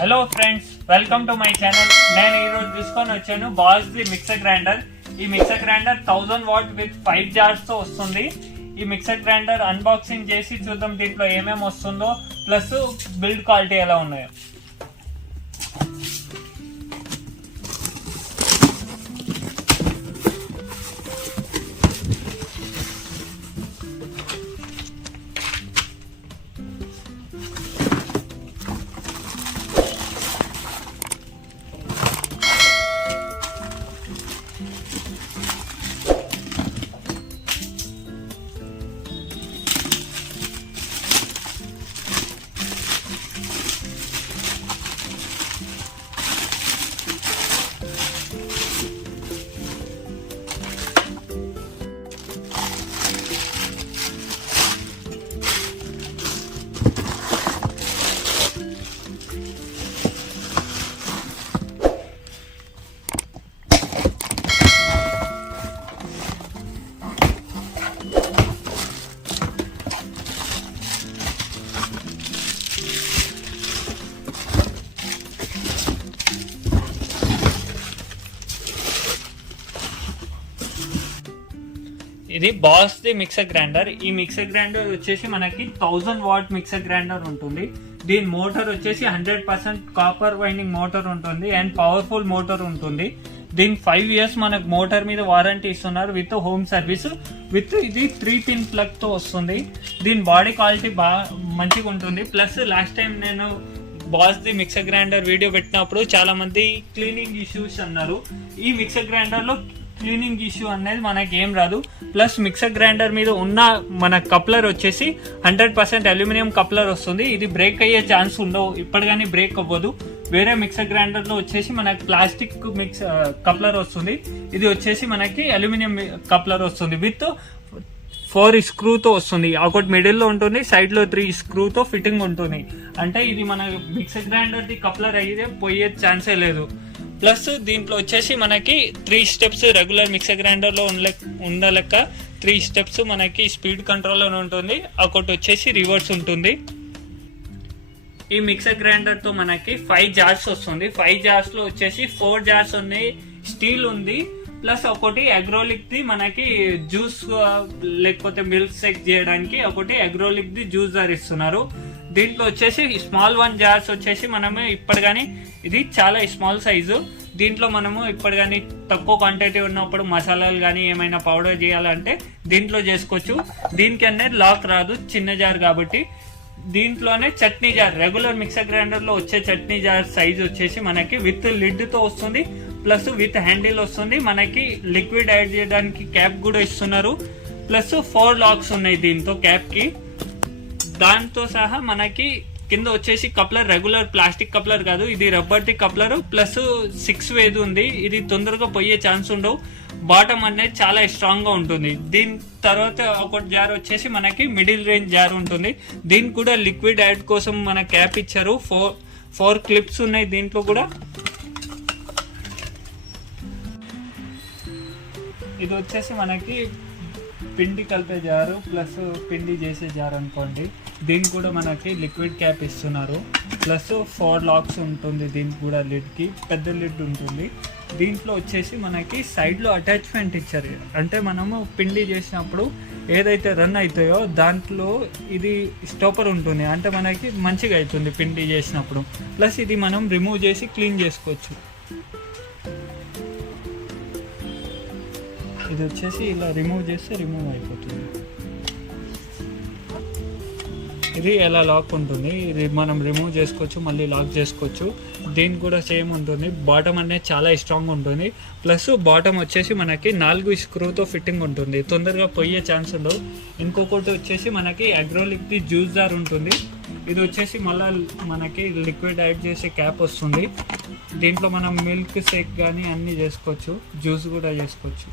Hello friends, welcome to my channel. నేను ఈరోజు తీసుకొని వచ్చాను బాస్ ది మిక్సర్ గ్రైండర్. ఈ mixer grinder 1000 what with 5 jars తో వస్తుంది. ఈ మిక్సర్ గ్రైండర్ అన్బాక్సింగ్ చేసి చూద్దాం దీంట్లో ఏమేమి వస్తుందో, ప్లస్ బిల్డ్ క్వాలిటీ ఎలా ఉన్నాయో. ఇది బాస్ ది మిక్సర్ గ్రైండర్. ఈ మిక్సర్ గ్రైండర్ వచ్చేసి మనకి 1000 వాట్ మిక్సర్ గ్రైండర్ ఉంటుంది. దీని మోటార్ వచ్చేసి 100% కాపర్ వైండింగ్ మోటార్ ఉంటుంది అండ్ పవర్ఫుల్ మోటార్ ఉంటుంది. దీని 5 years మనకు మోటార్ మీద వారంటీ ఇస్తున్నారు విత్ హోమ్ సర్వీస్. విత్ ఇది 3 పిన్ ప్లగ్ తో వస్తుంది. దీని బాడీ క్వాలిటీ బాగా మంచిగా ఉంటుంది. ప్లస్ లాస్ట్ టైం నేను boss the mixer grinder video పెట్టినప్పుడు చాలా మంది క్లీనింగ్ ఇష్యూస్ అన్నారు. ఈ మిక్సర్ గ్రైండర్ లో క్లీనింగ్ ఇష్యూ అనేది మనకి ఏం రాదు. ప్లస్ మిక్సర్ గ్రైండర్ మీద ఉన్న మన కప్లర్ వచ్చేసి 100% అల్యూమినియం కప్లర్ వస్తుంది. ఇది బ్రేక్ అయ్యే ఛాన్స్ ఉండవు, ఇప్పటికీ బ్రేక్ అవ్వదు. వేరే మిక్సర్ గ్రైండర్ లో వచ్చేసి మనకి ప్లాస్టిక్ కప్లర్ వస్తుంది. ఇది వచ్చేసి మనకి అల్యూమినియం కప్లర్ వస్తుంది విత్ 4 స్క్రూతో వస్తుంది. ఒకటి మిడిల్ లో ఉంటుంది, సైడ్ లో 3 స్క్రూతో ఫిట్టింగ్ ఉంటుంది. అంటే ఇది మన మిక్సర్ గ్రైండర్ ది కప్లర్ అయితే పోయే ఛాన్సే లేదు. ప్లస్ దీంట్లో వచ్చేసి మనకి 3 స్టెప్స్ రెగ్యులర్ మిక్సర్ గ్రైండర్ లో ఉండలేక 3 స్టెప్స్ మనకి స్పీడ్ కంట్రోల్ లో ఉంటుంది. ఒకటి వచ్చేసి రివర్స్ ఉంటుంది. ఈ మిక్సర్ గ్రైండర్ తో మనకి 5 జార్స్ వస్తుంది. 5 జార్స్ లో వచ్చేసి 4 జార్స్ ఉన్నాయి, స్టీల్ ఉంది. ప్లస్ ఒకటి అగ్రోలిక్ ది మనకి జ్యూస్ లేకపోతే మిల్క్ షేక్ చేయడానికి ఒకటి అగ్రోలిక్ ది జ్యూస్ జార్ ఇస్తున్నారు. దీంట్లో వచ్చేసి స్మాల్ 1 జార్స్ వచ్చేసి మనము ఇప్పుడు కానీ ఇది చాలా స్మాల్ సైజు. దీంట్లో మనము ఇప్పుడు కానీ తక్కువ క్వాంటిటీ ఉన్నప్పుడు మసాలాలు కానీ ఏమైనా పౌడర్ చేయాలంటే దీంట్లో చేసుకోవచ్చు. దీనికి అనేది లాక్ రాదు, చిన్న జార్ కాబట్టి. దీంట్లోనే chutney jar, regular mixer grinder లో వచ్చే చట్నీ జార్ సైజ్ వచ్చేసి మనకి విత్ లిడ్ తో వస్తుంది. ప్లస్ విత్ హ్యాండిల్ వస్తుంది. మనకి లిక్విడ్ యాడ్ చేయడానికి క్యాప్ కూడా ఇస్తున్నారు. ప్లస్ 4 లాక్స్ ఉన్నాయి దీంతో క్యాప్ కి. దాంతో సహా మనకి కింద వచ్చేసి కప్లర్ రెగ్యులర్ ప్లాస్టిక్ కప్లర్ కాదు, ఇది రబ్బర్ ది కప్లర్. ప్లస్ 6 వేది ఉంది. ఇది తొందరగా పోయే ఛాన్స్ ఉండవు. బాటమ్ అనేది చాలా స్ట్రాంగ్ గా ఉంటుంది. దీని తర్వాత ఒక జార్ వచ్చేసి మనకి మిడిల్ రేంజ్ జార్ ఉంటుంది. దీనికి కూడా లిక్విడ్ యాడ్ కోసం మన క్యాప్ ఇచ్చారు. 4 క్లిప్స్ ఉన్నాయి దీంట్లో కూడా. ఇది వచ్చేసి మనకి పిండి కలిపే జారు ప్లస్ పిండి చేసే జార్ అనుకోండి. దీనికి కూడా మనకి లిక్విడ్ క్యాప్ ఇస్తున్నారు. ప్లస్ 4 లాక్స్ ఉంటుంది. దీనికి కూడా లిడ్ కి పెద్ద లిడ్ ఉంటుంది. దీంట్లో వచ్చేసి మనకి సైడ్ లో అటాచ్మెంట్ ఇచ్చారు. అంటే మనము పిండి చేసినప్పుడు ఏదైతే రన్ అవుతాయో దాంట్లో ఇది స్టాపర్ ఉంటుంది. అంటే మనకి మంచిగా అవుతుంది పిండి చేసినప్పుడు. ప్లస్ ఇది మనం రిమూవ్ చేసి క్లీన్ చేసుకోవచ్చు. ఇది వచ్చేసి ఇలా రిమూవ్ చేస్తే రిమూవ్ అయిపోతుంది. ఇది ఎలా లాక్ ఉంటుంది, ఇది మనం రిమూవ్ చేసుకోవచ్చు, మళ్ళీ లాక్ చేసుకోవచ్చు. దీనికి కూడా సేమ్ ఉంటుంది. బాటమ్ అనేది చాలా స్ట్రాంగ్ ఉంటుంది. ప్లస్ బాటమ్ వచ్చేసి మనకి 4 స్క్రూతో ఫిట్టింగ్ ఉంటుంది, తొందరగా పోయే ఛాన్స్ ఉండవు. ఇంకొకటి వచ్చేసి మనకి అగ్రోలిక్ ది జ్యూస్ జార్ ఉంటుంది. ఇది వచ్చేసి మళ్ళీ మనకి లిక్విడ్ యాడ్ చేసే క్యాప్ వస్తుంది. దీంట్లో మనం మిల్క్ షేక్ కానీ అన్నీ చేసుకోవచ్చు, జ్యూస్ కూడా చేసుకోవచ్చు.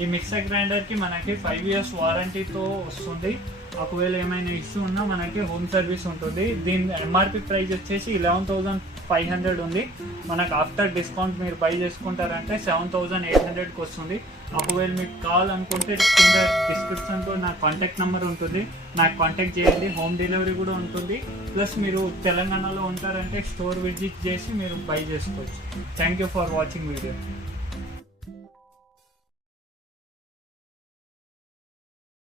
ఈ మిక్సర్ గ్రైండర్ కి మనకి 5 years వారంటీతో వస్తుంది. ఒకవేళ ఏమైనా ఇష్యూ ఉన్నా మనకి హోమ్ సర్వీస్ ఉంటుంది. దీని ఎంఆర్పి ప్రైస్ వచ్చేసి 11,500 ఉంది. మనకు ఆఫ్టర్ డిస్కౌంట్ మీరు బై చేసుకుంటారంటే 7,800కి వస్తుంది. ఒకవేళ మీకు కావాలనుకుంటే కింద డిస్క్రిప్షన్లో నా కాంటాక్ట్ నెంబర్ ఉంటుంది, నాకు కాంటాక్ట్ చేయండి. హోమ్ డెలివరీ కూడా ఉంటుంది. ప్లస్ మీరు తెలంగాణలో ఉంటారంటే స్టోర్ విజిట్ చేసి మీరు బై చేసుకోవచ్చు. Thank you for watching video.